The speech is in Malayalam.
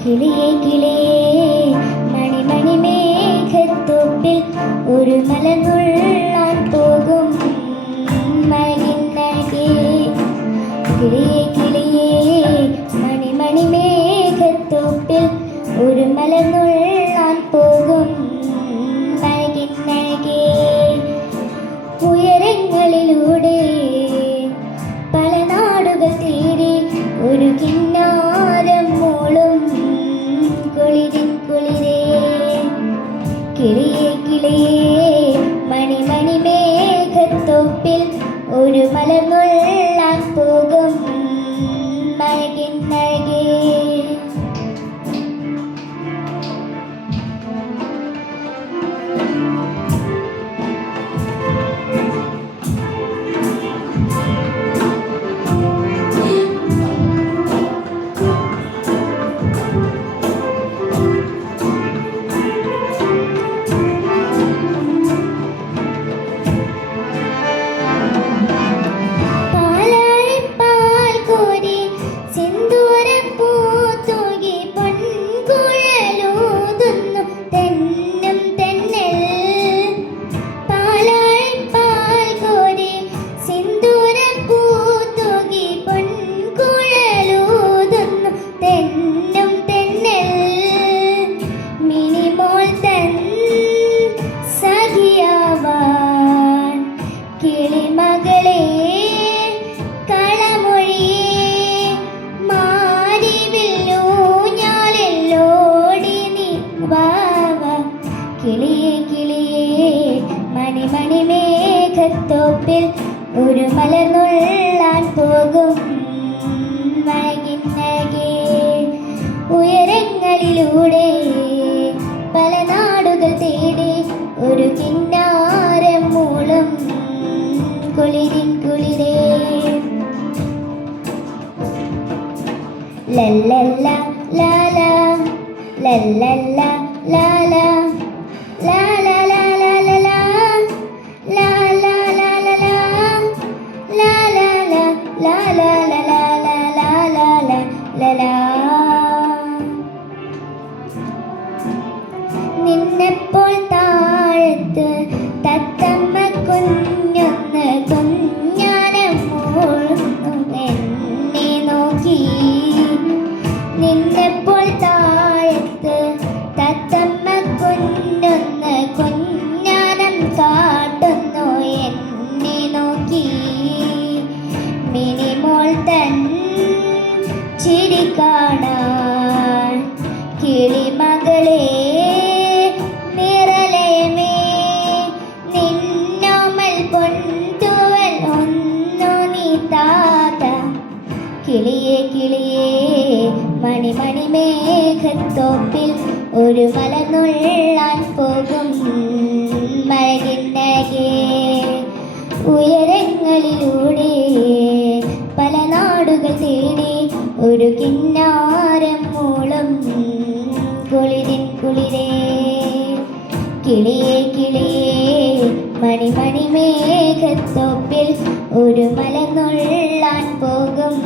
കിളിയേ കിളിയേ മണിമണി മേഘത്തോപ്പിൽ ഒരു മലനുള്ളാൻ പോകും മഴകിന്നഴകേ. കിളിയേ കിളിയേ മണിമണി മേഘത്തോപ്പിൽ ഒരു മലനുള്ളാൻ പോകും മഴകിന്നഴകേ. ഉയരങ്ങളിലൂടെ പല നാടുകൾ തേടി ഒരു കിന്നാരം മോളും കുളിരിൻ കുളിരേ. കിളിയേ കിളിയേ മണിമണി മേഘത്തോപ്പിൽ ഒരു മലർന്നുള്ളാൻ പോകും മഴകിന്നഴകേ. കിളിമകളെ കളമൊഴിയേ മാരിവില്ലൂഞ്ഞാലിലോടി നീ വാവ. കിളിയേ കിളിയേ മണിമണി മേഘത്തോപ്പിൽ ഒരു മലർന്നുള്ളാൻ പോകും മഴകിന്നഴകേ. ഉയരങ്ങളിലൂടെ പല നാടുകൾ തേടി ഒരു കിന്നാരം മൂളും കുളിരിൻ കുളിരേ. ലല്ലല്ല ലാല ലല്ലല്ല ലാല ലാല ലാല ലാല ലാല ലാല ലാല ലാല ലാല. നിന്നെപ്പോൾ താഴത്ത് തത്തമ്മ കുഞ്ഞൊന്ന് കുഞ്ഞാനം മൂളുന്നു എന്നെ നോക്കി. നിന്നെപ്പോൾ താഴത്ത് തത്തമ്മ കുഞ്ഞൊന്ന് കുഞ്ഞാനം കാട്ടുന്നു എന്നെ നോക്കി. മിനിമോൾ തൻ ചിരി കാണാൻ കിളിമകളെ നിറലയമേ നിന്നോമൽ പൊൻതുവൽ ഒന്നു നീ താത. കിളിയേ കിളിയേ മണിമണി മേഘത്തോപ്പിൽ ഒരു മലർന്നുള്ളാൻ പോകും മഴകിന്നഴകേ. ഉയരങ്ങളിലൂടെ പല നാടുകൾ തേടി ഒരു കിന്നാരം മൂളും കുളിരിൻ കുളിരേ. കിളിയേ കിളിയേ മണിമണി മേഘത്തോപ്പിൽ ഒരു മലർന്നുള്ളാൻ പോകും